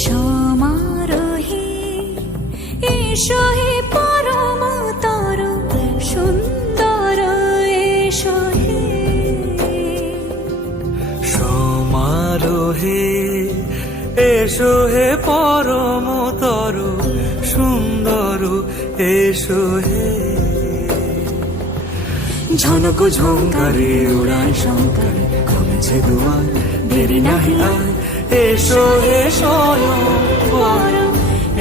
সমারোহে এসো হে পরম তর সুন্দর সমারোহে এসো হে পরমতর সুন্দর এসো হে। ঝনক ঝঙ্কারে উড়ায় শঙ্কারে খুলেছে দুয়ার দেরি নাহি আর। এসো হে স্বয়ং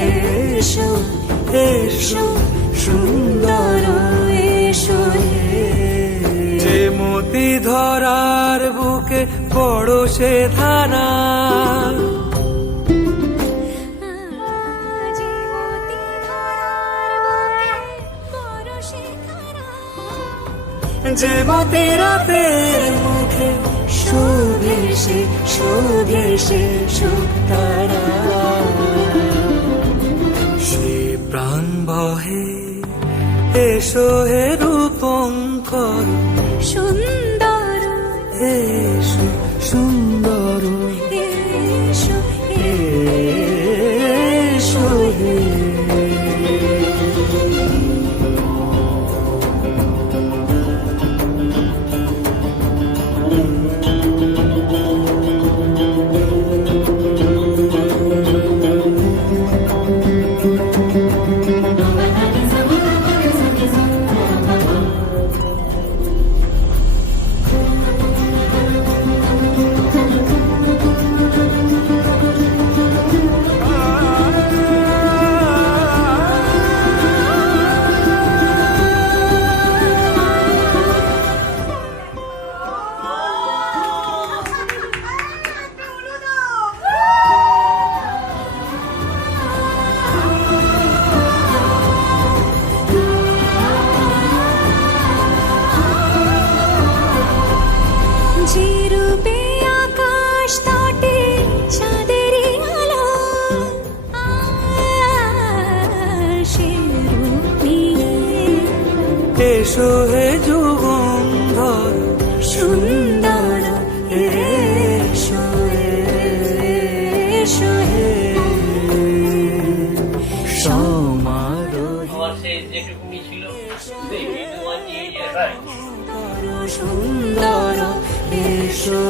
এসো এসো সুন্দর। বুকে বড় সে ধারা। যে মতি রাতের মুখে শোভে সে শোভে সে সে প্রাণ বহে এসো হে রূপঙ্কর। সুন্দর। এসো সুন্দর। এসো হে যুগন্ধর সুন্দর এসো এসো হে। সমারোহ। যেটুকুনি ছিল সুন্দর এসো।